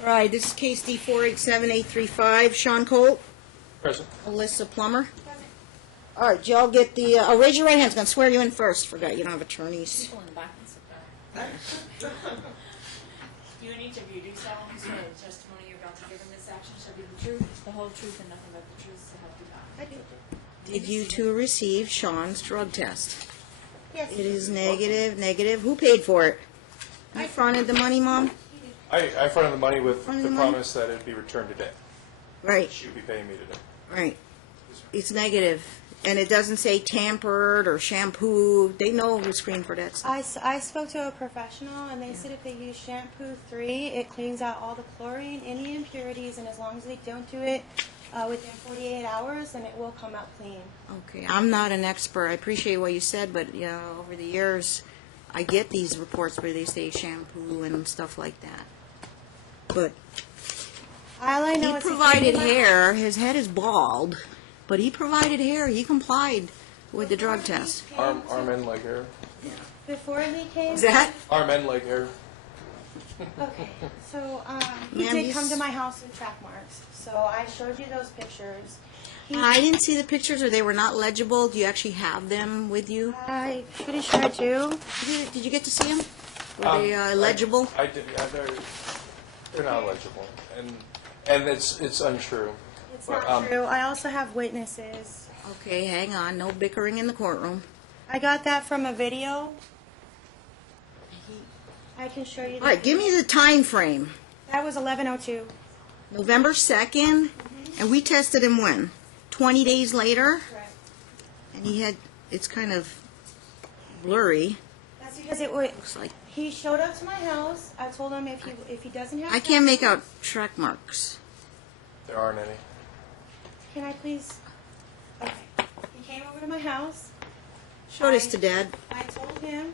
All right, this is case D487-835. Sean Colt. Present. Alyssa Plummer. All right, y'all get the, raise your right hands. I'm going to swear you in first. Forgot you don't have attorneys. People in the back can sit back. You and each of you do solemnly swear the testimony you're about to give in this action shall be the truth, the whole truth, and nothing but the truth, so help you God. I do. Did you two receive Sean's drug test? Yes. It is negative, negative. Who paid for it? You fronted the money, Mom? I fronted the money with Fronted the the money? promise that it'd be returned today. Right, She'll be paying me today. right. It's negative. And it doesn't say tampered or shampoo. They know who screened for that stuff. I spoke to a professional, and they said if they use shampoo 3, it cleans out all the chlorine, any impurities, and as long as they don't do it within 48 hours, then it will come out clean. Okay, I'm not an expert. I appreciate what you said, but over the years, I get these reports where they say shampoo and stuff like that. But All I know he is provided hair. His head is bald, but he provided hair. He complied with the drug test. Arm and leg hair. Before he came, Is that? Arm and leg hair. okay. So he Ma'am, did you come to s- my house with track marks. So I showed you those pictures. I didn't see the pictures, or they were not legible. Do you actually have them with you? I'm pretty sure I do. Did you get to see them? Were they legible? I did. Yeah, they're not legible, and it's untrue. It's But, not true. I also have witnesses. Okay, hang on. No bickering in the courtroom. I got that from a video. I can show you. All right, give me the time frame. That was 11:02. November 2nd, and we tested him when? 20 days later? Correct. And he had, it's kind of blurry. That's because it would. Looks like, He showed up to my house. I told him if he doesn't have. I can't make out track marks. There aren't any. Can I please? Okay. He came over to my house. Show this to Dad. I told him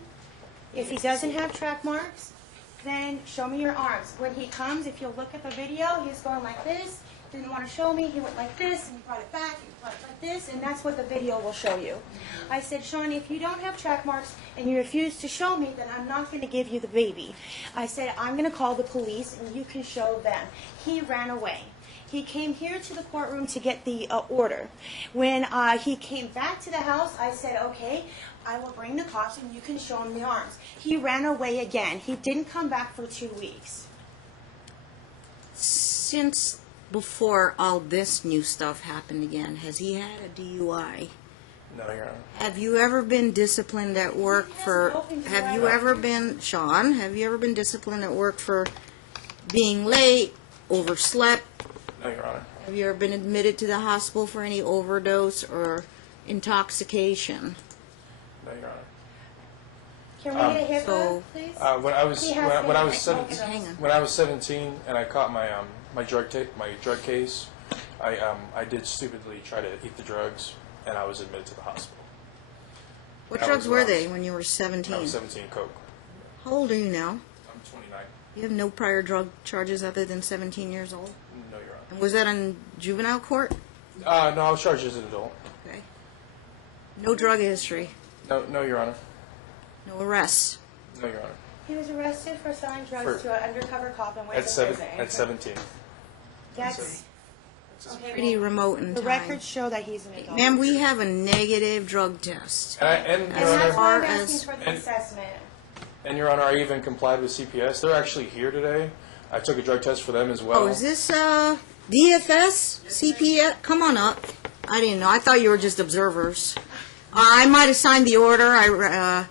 if he doesn't have track marks, then show me your arms. When he comes, if you'll look at the video, he's going like this. Didn't want to show me. He went like this, and he brought it back. He brought it like this, and that's what the video will show you. I said, Sean, if you don't have track marks and you refuse to show me, then I'm not going to give you the baby. I said, I'm going to call the police, and you can show them. He ran away. He came here to the courtroom to get the order. When he came back to the house, I said, okay, I will bring the cops and you can show him the arms. He ran away again. He didn't come back for 2 weeks. Since before all this new stuff happened again, has he had a DUI? No, Your Honor. Have you ever been disciplined at work He has for, no DUI. have you ever been, Sean, have you ever been disciplined at work for being late, overslept? No, Your Honor. Have you ever been admitted to the hospital for any overdose or intoxication? No, Your Honor. Can we get a HIPAA, so- please? When I was He has when I was been- 17, Hang on. when I was 17 and I caught my my drug case, I did stupidly try to eat the drugs and I was admitted to the hospital. What That drugs was were when I they was- when you were 17? I was 17, coke. How old are you now? I'm 29. You have no prior drug charges other than 17 years old? No, Your Honor. And was that in juvenile court? No, I was charged as an adult. Okay. No drug history. No, Your Honor. No arrests. No, Your Honor. He was arrested for selling drugs For- to an undercover cop and went At to seven, prison. at 17. That's okay, Pretty well, remote in the time. records show that he's an adult. Ma'am, we have a negative drug test. And And Your that's Honor, why I'm Or asking as- for the assessment. and Your Honor, I even complied with CPS. They're actually here today. I took a drug test for them as well. Oh, is this DFS? CPS? Come on up. I didn't know. I thought you were just observers. I might have signed the order.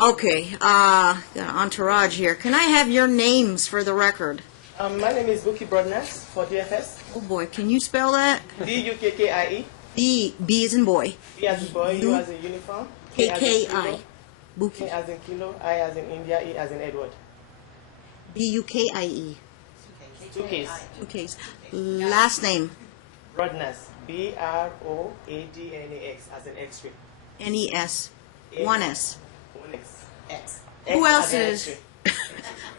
Okay. Got an entourage here. Can I have your names for the record? My name is Buki Broadness for DFS. Oh boy, can you spell that? D-U-K-K-I-E. B as in boy. B as in boy, U as in uniform. K as in K-K-I. kilo, K Buki. as in kilo, I as in India, E as in Edward. B-U-K-I-E. Two Ks. Okay. Last name. Broadness. B-R-O-A-D-N-A-X as in X-ray. N-E-S. One S. One X. X. Who X else as in is- X-ray.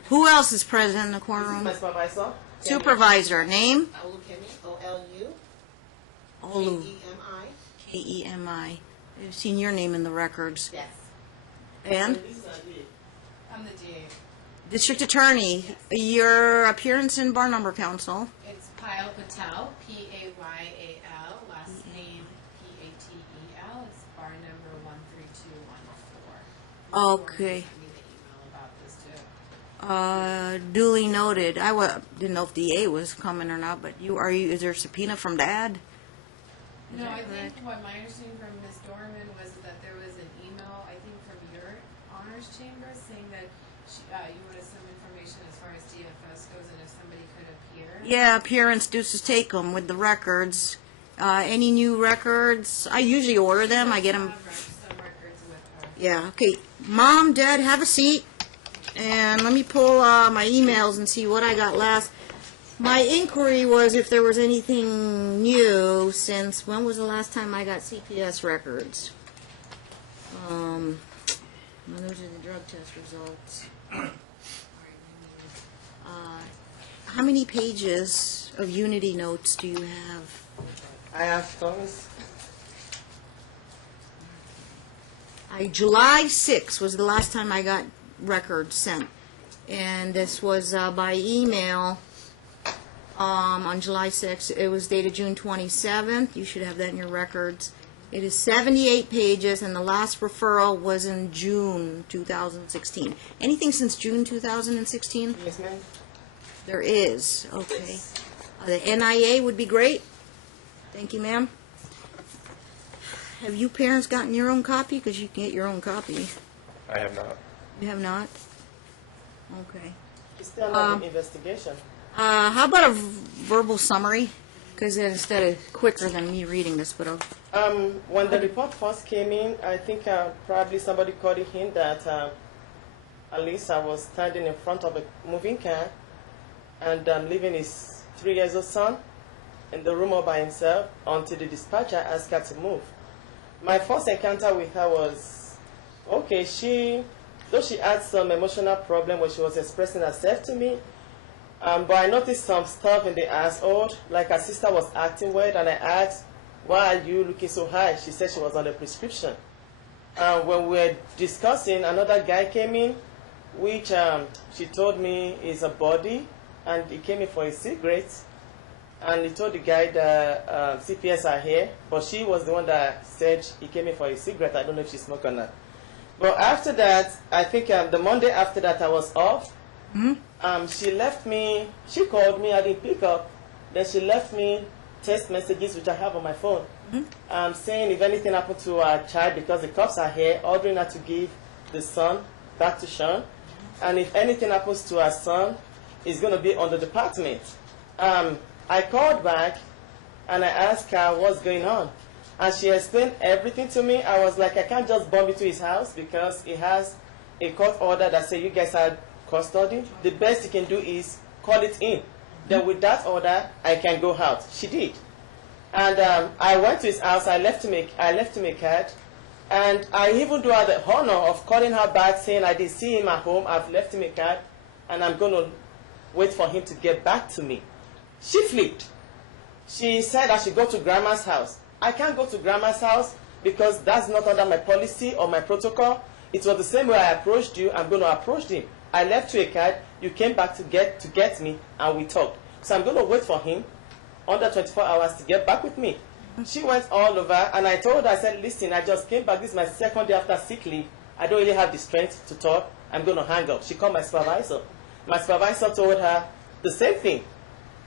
Who else is present in the This is courtroom? my supervisor. Supervisor. Name? Olukemi, O-L-U, Olu. K-E-M-I, K-E-M-I. I've seen your name in the records. yes. And? I'm the DA. District Attorney, your appearance in Bar Number Council. It's Payal Patel, Payal, last name Patel. It's bar number 13214. Okay. Sent me the email about this too. Duly noted. Didn't know if DA was coming or not, but is there a subpoena from Dad? No, I think what my understanding from Ms. Dorman was that there was an email, I think from your honors chamber, saying that you wanted some information as far as DFS goes and if somebody could appear. Yeah, appearance, deuces take 'em with the records. Any new records? I usually order them. I get them. Some records with her. Yeah, okay. Mom, Dad, have a seat. And let me pull my emails and see what I got last. My inquiry was if there was anything new since, when was the last time I got CPS records? Well, those are the drug test results. How many pages of Unity notes do you have? I have tons. July 6th was the last time I got records sent. And this was by email on July 6th. It was dated June 27th. You should have that in your records. It is 78 pages, and the last referral was in June 2016. Anything since June 2016? Yes, ma'am. There is. Okay. The NIA would be great. Thank you, ma'am. Have you parents gotten your own copy? Because you can get your own copy. I have not. You have not? Okay. It's still under investigation. How about a verbal summary? Because instead of quicker than me reading this, but When the report first came in, I think probably somebody called it in that Alisa was standing in front of a moving car and leaving his 3 years old son in the room all by himself until the dispatcher asked her to move. My first encounter with her was, okay, though she had some emotional problem when she was expressing herself to me, but I noticed some stuff in the household, like her sister was acting weird, and I asked, why are you looking so high? She said she was on a prescription. When we were discussing, another guy came in, which she told me is a body, and he came in for a cigarette, and he told the guy that CPS are here, but she was the one that said he came in for a cigarette. I don't know if she smoked or not. But after that, I think the Monday after that I was off. She left me, she called me, I didn't pick up. Then she left me text messages, which I have on my phone, saying if anything happened to our child, because the cops are here, ordering her to give the son back to Sean. And if anything happens to our son, it's going to be on the department. I called back and I asked her what's going on. And she explained everything to me. I was like, I can't just bomb into his house because he has a court order that says you guys had custody. The best you can do is call it in. Then with that order, I can go out. She did. And I went to his house. I left him a card. And I even do her the honor of calling her back saying I didn't see him at home. I've left him a card. And I'm going to wait for him to get back to me. She flipped. She said I should go to grandma's house. I can't go to grandma's house because that's not under my policy or my protocol. It was the same way I approached you. I'm going to approach him. I left you a card. You came back to get me, and we talked. So I'm going to wait for him under 24 hours to get back with me. She went all over, and I told her, I said, listen, I just came back. This is my second day after sick leave. I don't really have the strength to talk. I'm going to hang up. She called my supervisor. My supervisor told her the same thing.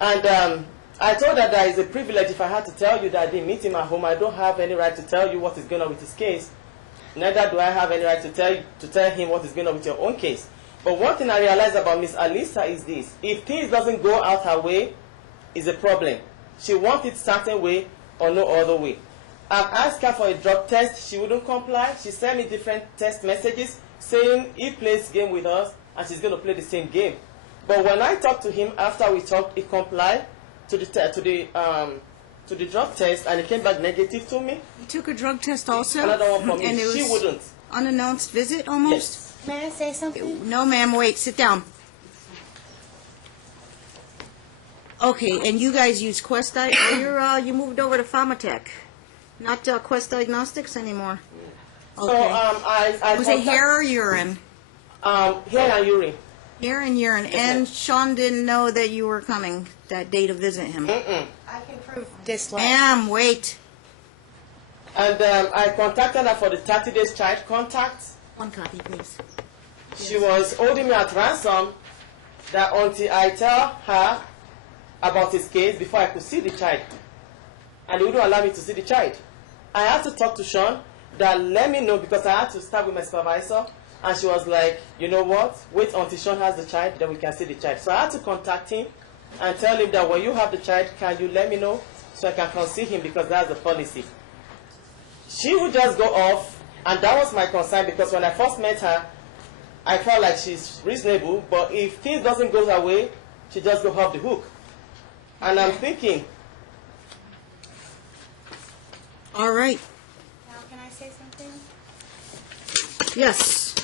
And I told her that it's a privilege if I had to tell you that I didn't meet him at home. I don't have any right to tell you what is going on with his case. Neither do I have any right to tell him what is going on with your own case. But one thing I realized about Miss Alisa is this. If things doesn't go out her way, it's a problem. She wants it certain way or no other way. I've asked her for a drug test. She wouldn't comply. She sent me different text messages saying he plays game with us and she's going to play the same game. But when I talked to him after we talked, he complied to the drug test, and it came back negative to me. you took a drug test also? Another one for me. And it She was wouldn't. unannounced visit almost? Yes. May I say something? No, ma'am, wait, sit down. Okay, and you guys use Quest you moved over to Pharmatech, not Quest Diagnostics anymore. So Okay. I Was it hair or urine? hair and urine. Hair and urine. And Sean didn't know that you were coming that day to visit him. Mm-mm. I can prove this letter. Ma'am, wait. And I contacted her for the 30 days child contact. One copy, please. She was holding me at ransom that until I tell her about his case before I could see the child. And they wouldn't allow me to see the child. I had to talk to Sean that let me know because I had to start with my supervisor. And she was like, you know what? Wait until Sean has the child, then we can see the child. So I had to contact him and tell him that when you have the child, can you let me know so I can come see him because that's the policy. She would just go off, and that was my concern because when I first met her, I felt like she's reasonable, but if things doesn't go her way, she just go off the hook. And I'm thinking, All right. Now, can I say something? Yes.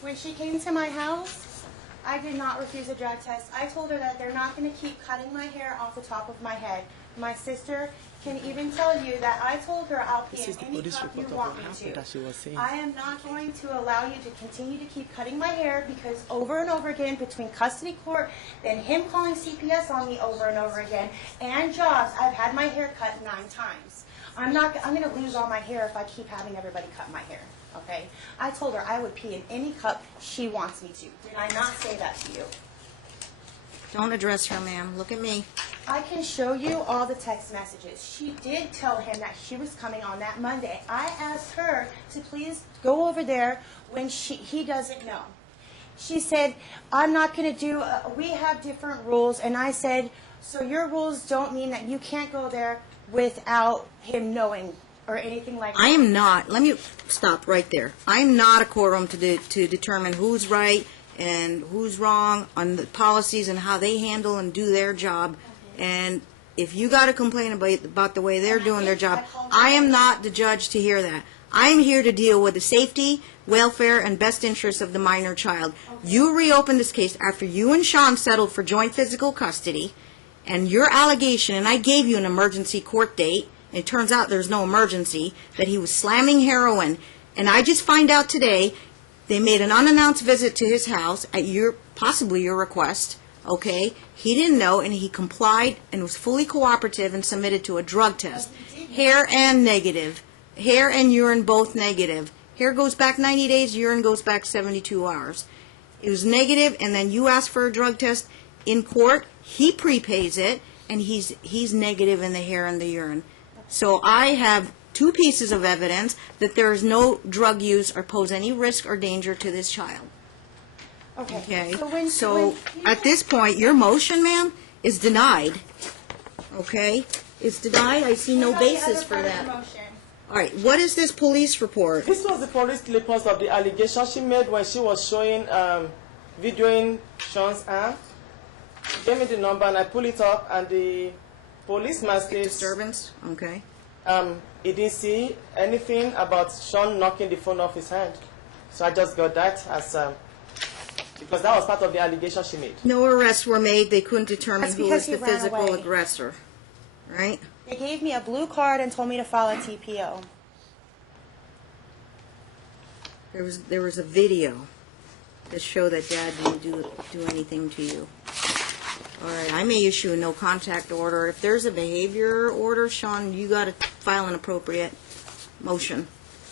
When she came to my house, I did not refuse a drug test. I told her that they're not going to keep cutting my hair off the top of my head. My sister can even tell you that I told her I'll pay in any cut you want me to. I am not going to allow you to continue to keep cutting my hair because over and over again between custody court, then him calling CPS on me over and over again, and jobs, I've had my hair cut 9 times. I'm going to lose all my hair if I keep having everybody cut my hair. Okay? I told her I would pee in any cup she wants me to. Did I not say that to you? Don't address her, ma'am. Look at me. I can show you all the text messages. She did tell him that she was coming on that Monday. I asked her to please go over there when he doesn't know. She said, I'm not going to do, we have different rules. And I said, so your rules don't mean that you can't go there without him knowing or anything like that? I am not. Let me stop right there. I'm not a quorum to determine who's right and who's wrong on the policies and how they handle and do their job. And if you got to complain about the way they're doing their job, I am not the judge to hear that. I'm here to deal with the safety, welfare, and best interests of the minor child. You reopened this case after you and Sean settled for joint physical custody, and your allegation, and I gave you an emergency court date, and it turns out there's no emergency, that he was slamming heroin. And I just find out today they made an unannounced visit to his house at possibly your request. Okay, he didn't know, and he complied and was fully cooperative and submitted to a drug test. Hair and negative. Hair and urine both negative. Hair goes back 90 days, urine goes back 72 hours. It was negative, and then you asked for a drug test in court. He prepays it, and he's negative in the hair and the urine. So I have 2 pieces of evidence that there is no drug use or pose any risk or danger to this child. Okay, so at this point, your motion, ma'am, is denied. Okay, it's denied. I see no basis for that. All right, what is this police report? this was the police report of the allegation she made when she was showing, videoing Sean's arm. She gave me the number and I pull it up, and the policeman says Disturbance, okay. He didn't see anything about Sean knocking the phone off his hand. So I just got that as because that was part of the allegation she made. No arrests were made. They couldn't determine That's who because was the he ran physical away. aggressor, right? They gave me a blue card and told me to file a TPO. There was a video that showed that Dad didn't do anything to you. All right, I may issue a no contact order. If there's a behavior order, Sean, you got to file an appropriate motion.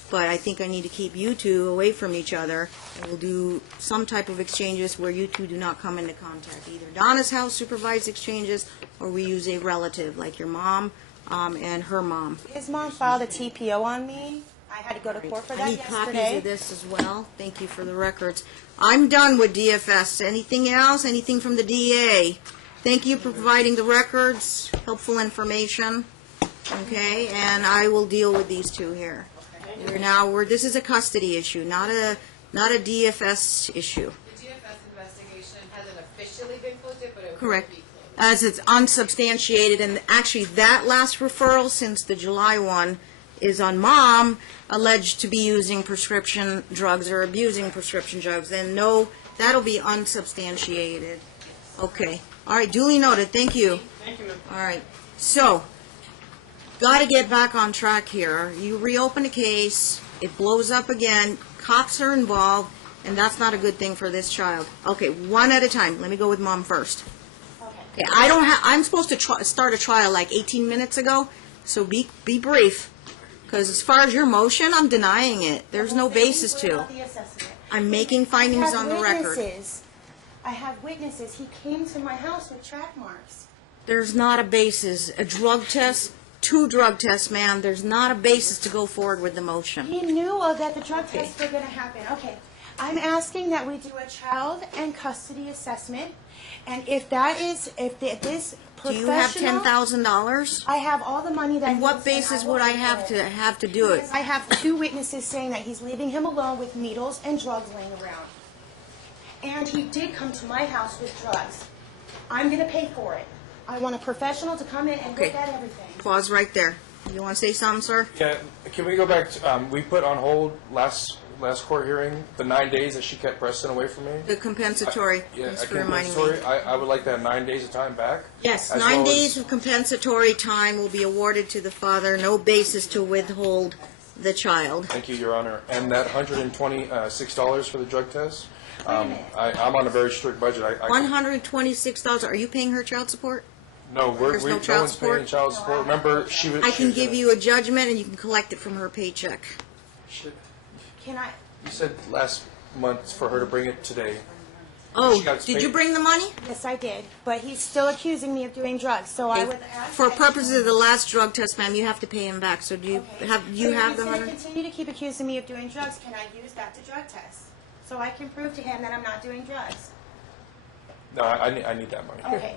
But I think I need to keep you 2 away from each other, and we'll do some type of exchanges where you 2 do not come into contact. Either Donna's house supervised exchanges, or we use a relative, like your mom and her mom. His mom filed a TPO on me. I had to go to court for I that need copies yesterday. of this as well. Thank you for the records. I'm done with DFS. Anything else? Anything from the DA? Thank you for providing the records, helpful information. Okay, and I will deal with these 2 here. This is a custody issue, not a DFS issue. The DFS investigation hasn't officially been closed yet, but it will Correct. be closed. As it's unsubstantiated, and actually that last referral since the July one is on Mom alleged to be using prescription drugs or abusing prescription drugs. Then no, that'll be unsubstantiated. Okay. All right, duly noted. Thank you. Thank you. All right. So, got to get back on track here. You reopen a case, it blows up again, cops are involved, And that's not a good thing for this child. Okay, one at a time. Let me go with mom first. Okay. Okay, I'm supposed to start a trial like 18 minutes ago, so be brief. Because as far as your motion, I'm denying it. There's no basis What to. about the assessment? I'm making findings on the record. I have witnesses. He came to my house with track marks. There's not a basis. A drug test, 2 drug tests, ma'am. There's not a basis to go forward with the motion. He knew that the drug tests were going to happen. Okay. I'm asking that we do a child and custody assessment. And if this Do you have professional... $10,000? I have all the money that And he what needs, and basis I will would I pay have for to do it? Because I have 2 witnesses saying that he's leaving him alone with needles and drugs laying around. And he did come to my house with drugs. I'm going to pay for it. I want a professional to come in and Okay. look at everything. Pause right there. You want to say something, sir? Yeah, can we go back to, we put on hold last court hearing, the 9 days that she kept Preston away from me? The compensatory. Yeah, Thanks I for can reminding sorry. me. I would like that 9 days of time back. Yes, as 9 well days as- of compensatory time will be awarded to the father. No basis to withhold the child. Thank you, Your Honor. And that $126 for the drug test? Wait a minute. I'm on a very strict budget. $126. Are you paying her child support? No, There's no no child one's support? paying child support. Remember, she was... I she can was give gonna- you a judgment and you can collect it from her paycheck. Shit. Can I... You said last month for her to bring it today. Oh, She got did you paid. bring the money? Yes, I did. But he's still accusing me of doing drugs. So I would ask... For purposes of the last drug test, ma'am, you have to pay him back. So do you Okay. have So the if he's 100? going to continue to keep accusing me of doing drugs, can I use that to drug test? So I can prove to him that I'm not doing drugs. No, I need that money. Okay.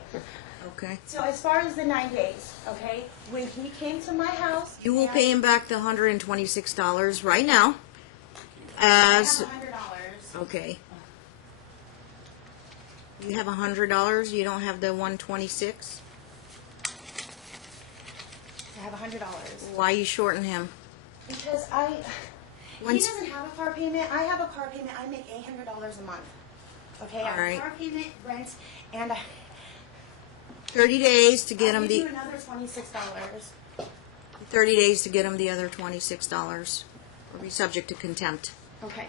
Okay. So as far as the 9 days, okay, when he came to my house... You will and- pay him back the $126 right now. I have As $100. okay. You have $100. You don't have the 126. I have $100. Why you shorting him? Because he Once- doesn't have a car payment. I have a car payment. I make $800 a month. Okay, I have All right. a car payment, rent, and 30 days to get I'll him give you the another $26. 30 days to get him the other $26. Or be subject to contempt. Okay.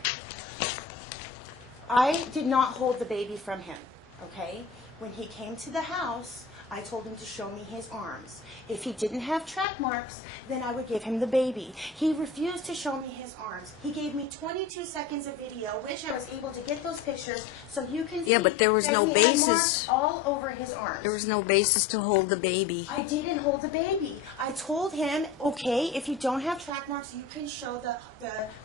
I did not hold the baby from him, okay? When he came to the house, I told him to show me his arms. If he didn't have track marks, then I would give him the baby. He refused to show me his arms. He gave me 22 seconds of video, which I was able to get those pictures so you can see Yeah, but there was that no he had basis. marks all over his arms. There was no basis to hold the baby. I didn't hold the baby. I told him, okay, if you don't have track marks, you can show the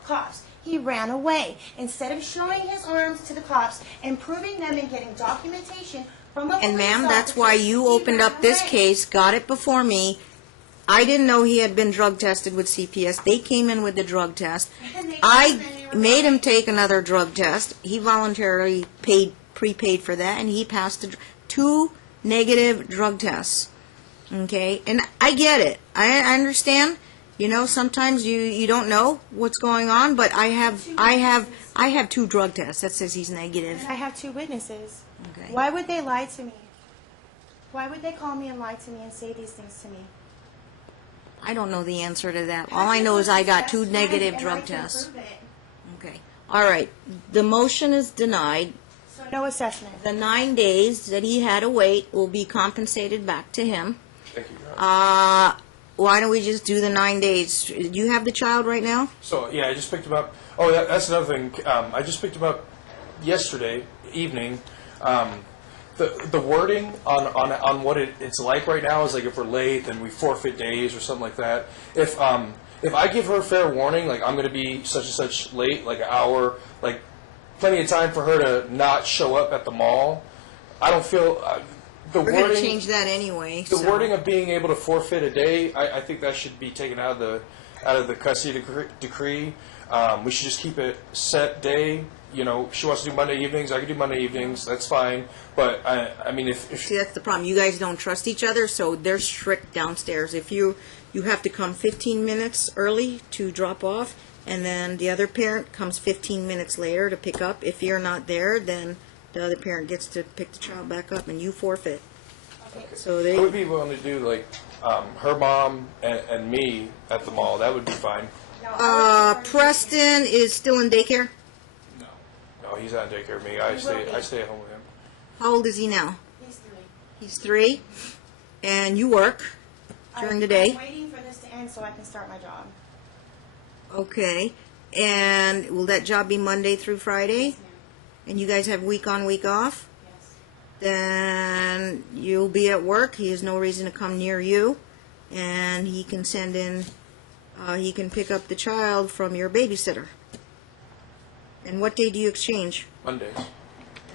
cops. He ran away. Instead of showing his arms to the cops and proving them and getting documentation from a And police ma'am, that's officer, why you he opened ran up this away. case, got it before me. I didn't know he had been drug tested with CPS. They came in with the drug test. And they I told him they were made him lying. take another drug test. He voluntarily prepaid for that, and he passed 2 negative drug tests. Okay, and I get it. I understand. You know, sometimes you don't know what's going on, but I have 2 drug tests that says he's negative. And I have 2 witnesses. Okay. Why would they lie to me? Why would they call me and lie to me and say these things to me? I don't know the answer to that. All I know is I got 2 negative And I drug can tests. prove it. Okay. All right. The motion is denied. So no assessment. The 9 days that he had to wait will be compensated back to him. Thank you, Your Honor. Why don't we just do the 9 days? Do you have the child right now? So, yeah, I just picked him up. Oh, that's another thing. I just picked him up yesterday evening. The wording on what it's like right now is like if we're late, then we forfeit days or something like that. If I give her fair warning, like I'm going to be such and such late, like an hour, like plenty of time for her to not show up at the mall, I don't feel the We're going to wording. change that anyway. The so- wording of being able to forfeit a day, I think that should be taken out of the custody decree. We should just keep it set day. You know, she wants to do Monday evenings, I can do Monday evenings, that's fine. But, I mean, if See, that's the problem. You guys don't trust each other, so they're strict downstairs. If you have to come 15 minutes early to drop off, and then the other parent comes 15 minutes later to pick up. If you're not there, then the other parent gets to pick the child back up, and you forfeit. Okay. So I would they, be willing to do, like, her mom and me at the mall, that would be fine. No, I would prefer to- Preston is still in daycare? No. No, he's not taking care of me. He I will stay be. at home with him. How old is he now? He's 3. He's 3, and you work during the day. I'm waiting for this to end so I can start my job. Okay, and will that job be Monday through Friday? And you guys have week on, week off? Yes. Then you'll be at work. He has no reason to come near you, and he can send in, he can pick up the child from your babysitter. And what day do you exchange? Mondays.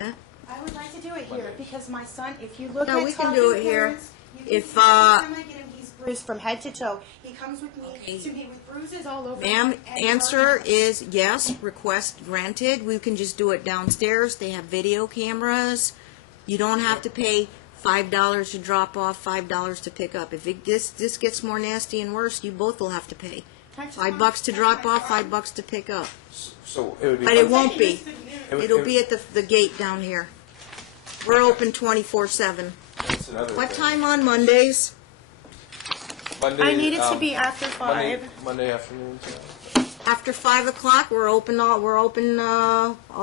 Huh? I would like to do it here because my son, if you look No, at we can Talking do it here. Parents, you can If, see every time I get him, he's bruised from head to toe. He comes with me Okay. to me with bruises all over Ma'am, him and answer burns. is yes, request granted. We can just do it downstairs. They have video cameras. You don't have to pay $5 to drop off, $5 to pick up. If this gets more nasty and worse, you both will have to pay. $5 to drop off, $5 to pick up. So it would be. But it won't be. would- It'll be at the gate down here. We're open 24/7. That's another What thing. time on Mondays? Monday, I need it to be after 5. Monday afternoons. After 5 o'clock. We're open all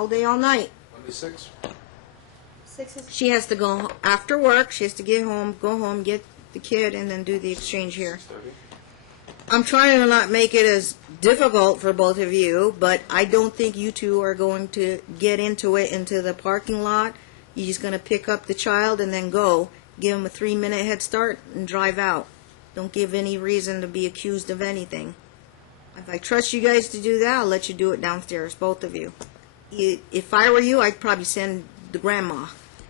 day, all night. Monday 6. 6 is She has to go after work. She has to get home, go home, get the kid, and then do the exchange here. 6:30. I'm trying to not make it as difficult for both of you, but I don't think you two are going to get into the parking lot. You're just going to pick up the child and then go. Give him a 3-minute head start and drive out. Don't give any reason to be accused of anything. If I trust you guys to do that, I'll let you do it downstairs, both of you. If I were you, I'd probably send the grandma.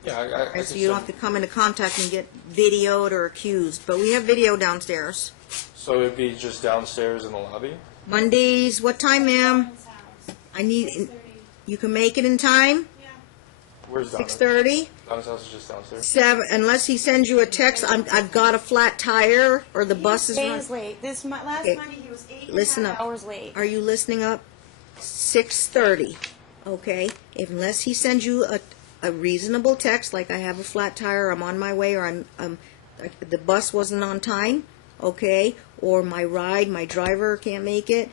Yeah, I Right, can so you don't send- have to come into contact and get videoed or accused. But we have video downstairs. So it'd be just downstairs in the lobby. Mondays, what time, ma'am? I need, you can make it in time? Where's Donna? 6:30? Donna's house is just downstairs. 7, unless he sends you a text, I've got a flat tire, or the bus is days running. late. Last Okay. Monday he was 8 Listen and a half up. hours late. Are you listening up? 6:30, okay? Unless he sends you a reasonable text, like I have a flat tire, I'm on my way, or the bus wasn't on time, okay? Or my driver can't make it.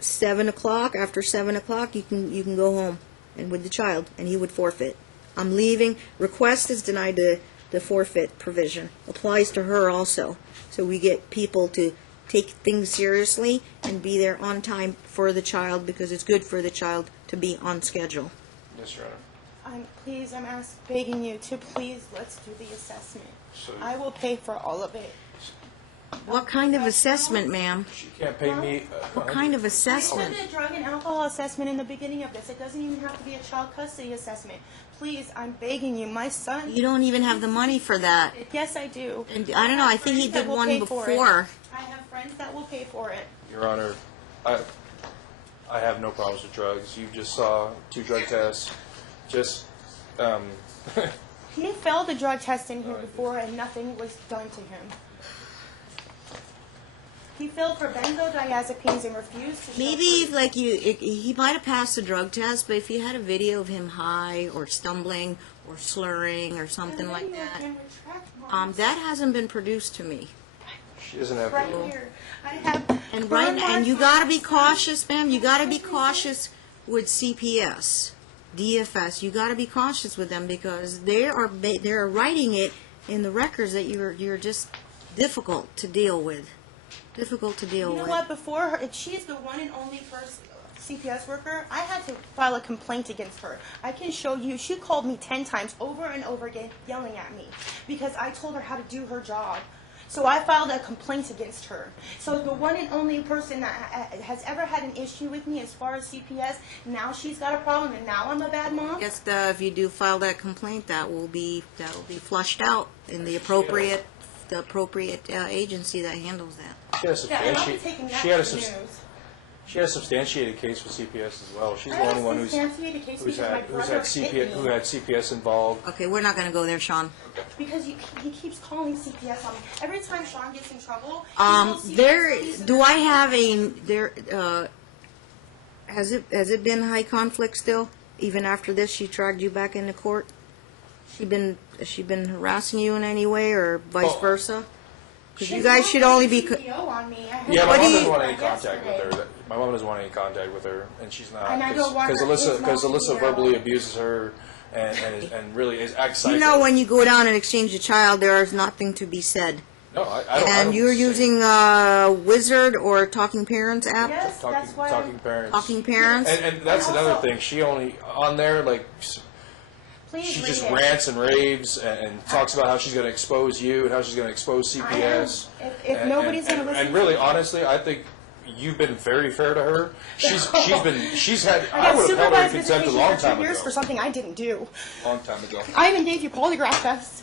7 o'clock, after 7 o'clock, you can go home and with the child, and he would forfeit. I'm leaving. Request is denied the forfeit provision. Applies to her also. So we get people to take things seriously and be there on time for the child because it's good for the child to be on schedule. Yes, Your Honor. I'm begging you to please let's do the assessment. So I will pay for all of it. What kind of assessment, ma'am? she can't pay me. What kind of I assessment? did a drug and alcohol assessment in the beginning of this. It doesn't even have to be a child custody assessment. Please, I'm begging you. My son. You don't even have the money for that. Yes, I do. And I don't know, I think he Friends that did will one pay for it. before. I have friends that will pay for it. Your Honor, I have no problems with drugs. You just saw 2 drug tests. Just He failed the drug test in here before and nothing was done to him. He failed for benzodiazepines and refused to show Maybe proof. like he might have passed the drug test, but if you had a video of him high or stumbling or slurring or something And like then you that, can retract marks. that hasn't been produced to me. she doesn't have. Right here. I have And burn right, and marks you on got to my be son. cautious, ma'am. You got to be cautious with CPS, DFS. You got to be cautious with them because they're writing it in the records that you're just difficult to deal with. Difficult to deal You know with. what? Before her, if she's the one and only first CPS worker, I had to file a complaint against her. I can show you. She called me 10 times over and over again, yelling at me because I told her how to do her job. So I filed a complaint against her. So the one and only person that has ever had an issue with me as far as CPS, now she's got a problem, and now I'm a bad mom. Yes, if you do file that complaint, that will be flushed out in the appropriate agency that handles that. She had a Yeah, and I'll be substantiated. taking that She had a to the subs- news. She had a substantiated case with CPS as well. She's I the have only one a who's substantiated case because my who's brother had CPS hit who me. had CPS involved. Okay, we're not going to go there, Sean. Because he keeps calling CPS on me. Every time Sean gets in trouble, he calls CPS There. police Do I have a there? Has it been high conflict still? Even after this, she dragged you back into court. Has she been harassing you in any way, or vice Oh. versa? Because you guys should only be... on me. Yeah, my What do mom you- doesn't want any contact with her. My mom doesn't want any contact with her, and she's not. And I don't want her Because kids not to Alyssa be verbally around. abuses her and really acts psycho. You know, when you go down and exchange a child, there is nothing to be said. No, I don't. And you're using Wizard or Talking Parents app? Yes, that's why. Talking parents. Talking Parents? And that's And another also- thing. She only on there like Please she read just it. rants and raves and talks about how she's going to expose you and how she's going to expose CPS. If nobody's gonna listen and really, to- honestly, I think you've been very fair to her. She's had. I I got would have held her in supervised contempt a visitation long for time 2 years ago. for something I didn't do. Long time ago. I even gave you polygraph tests.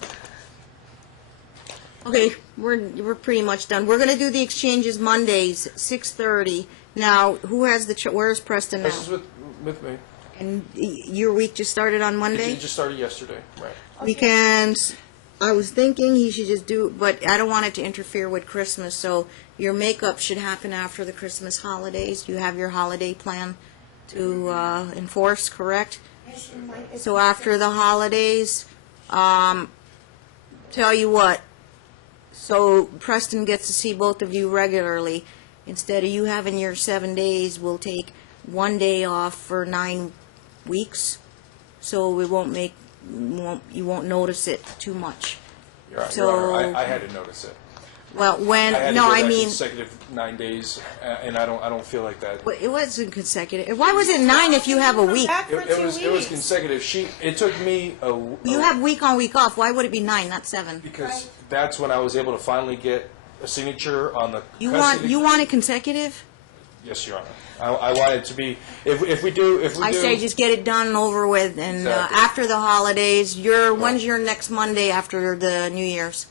Okay, we're pretty much done. We're going to do the exchanges Mondays, 6:30. Now, who has the... where's Preston now? This is with me. And your week just started on Monday? It just started yesterday, right? Weekends, I was thinking he should just do, but I don't want it to interfere with Christmas, so your makeup should happen after the Christmas holidays. You have your holiday plan to enforce, correct? So after the holidays, tell you what, so Preston gets to see both of you regularly. Instead of you having your 7 days, we'll take 1 day off for 9 weeks, so we won't make, you won't notice it too much. You're right. So- Your Honor, I had to notice it. Well, when, I had no, to go I that mean, consecutive 9 days, and I don't feel like that. it wasn't consecutive. Why was it 9 if you have a week? Back for 2 weeks. It was consecutive. It took me You have week on, week off. Why would it be 9, not 7? because that's when I was able to finally get a signature on the You custody. want it consecutive? Yes, Your Honor. I want it to be if we do. I say just get it done and over with, and Exactly. after the holidays, when's your next Monday after the New Year's?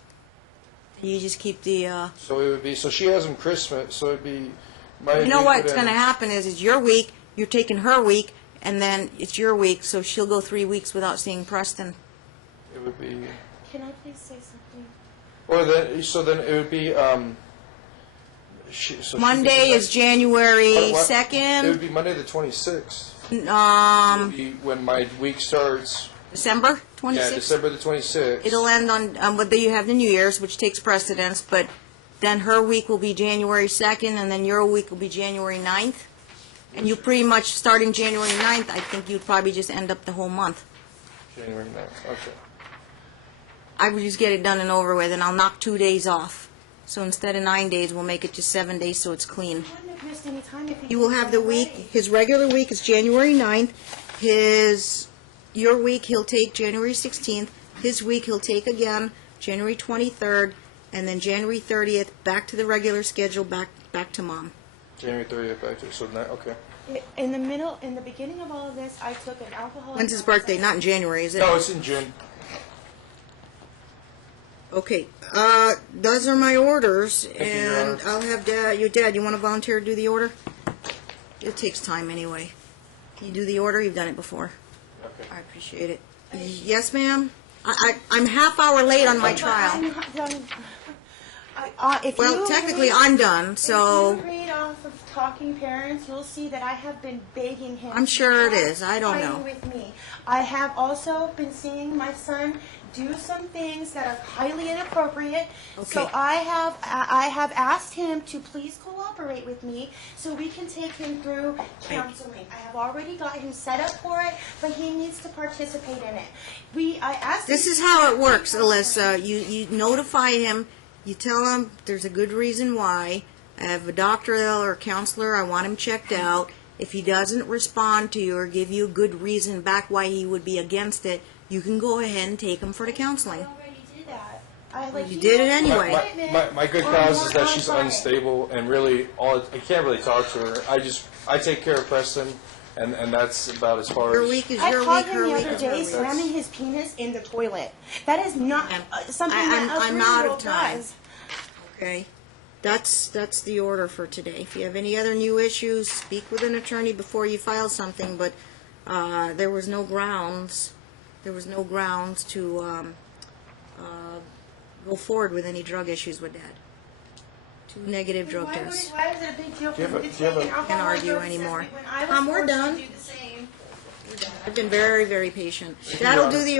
You just keep the, So it would be. So she has them Christmas. So it'd be. My you know week what's would going to end- happen is it's your week, you're taking her week, and then it's your week, so she'll go 3 weeks without seeing Preston. It would be. Can I please say something? Or then it would be. Monday is January It would 2nd, be Monday the 26th. Would be when my week starts. December 26th? Yeah, December the 26th. It'll end on, but then you have the New Year's, which takes precedence, but then her week will be January 2nd, and then your week will be January 9th. And you pretty much, starting January 9th, I think you'd probably just end up the whole month. January 9th. Okay. I would just get it done and over with, and I'll knock 2 days off. So instead of 9 days, we'll make it just 7 days so it's clean. I wouldn't have missed any time if You will have the week, his regular week is January 9th, your week he'll take January 16th, his week he'll take again January 23rd, and then January 30th, back to the regular schedule, back to mom. January 30th back to okay. In the beginning of all of this, I took an alcohol. When's his birthday? Not in January, is it? No, it's in June. Okay, those are my orders, you, Your and Honor. I'll have your dad, you want to volunteer to do the order? It takes time anyway. Can you do the order? You've done it before. Okay. I appreciate it. Yes, ma'am? I'm half hour late on my But trial. I'm not done. If Well, you technically, read- I'm done, so... If you read off of Talking Parents, you'll see that I have been begging him. I'm sure it to is. I don't fight know. With me. I have also been seeing my son do some things that are highly inappropriate. So Okay. I have asked him to please cooperate with me so we can take him through counseling. I have already got him set up for it, but he needs to participate in it. I asked This him is to how it take works, counseling. Alyssa. You notify him, you tell him there's a good reason why. I have a doctor or a counselor, I want him checked out. If he doesn't respond to you or give you a good reason back why he would be against it, you can go ahead and take him for the counseling. I already did that. You did it anyway. My good cause is that she's unstable and really I can't really talk to her. I take care of Preston, and that's about as far Your as. week is I your caught week, him her the week other is her day week. slamming his penis in the toilet. That is not something that a I'm out of 3-year-old time. does. Okay? That's the order for today. If you have any other new issues, speak with an attorney before you file something, but there was no grounds to go forward with any drug issues with Dad. 2 negative drug tests. Why is it a big deal for Do you have him a- to do you have take a- an alcohol Can't argue drug anymore. assessment when I was We're forced to done. do the same? I've been very, very patient. That'll do the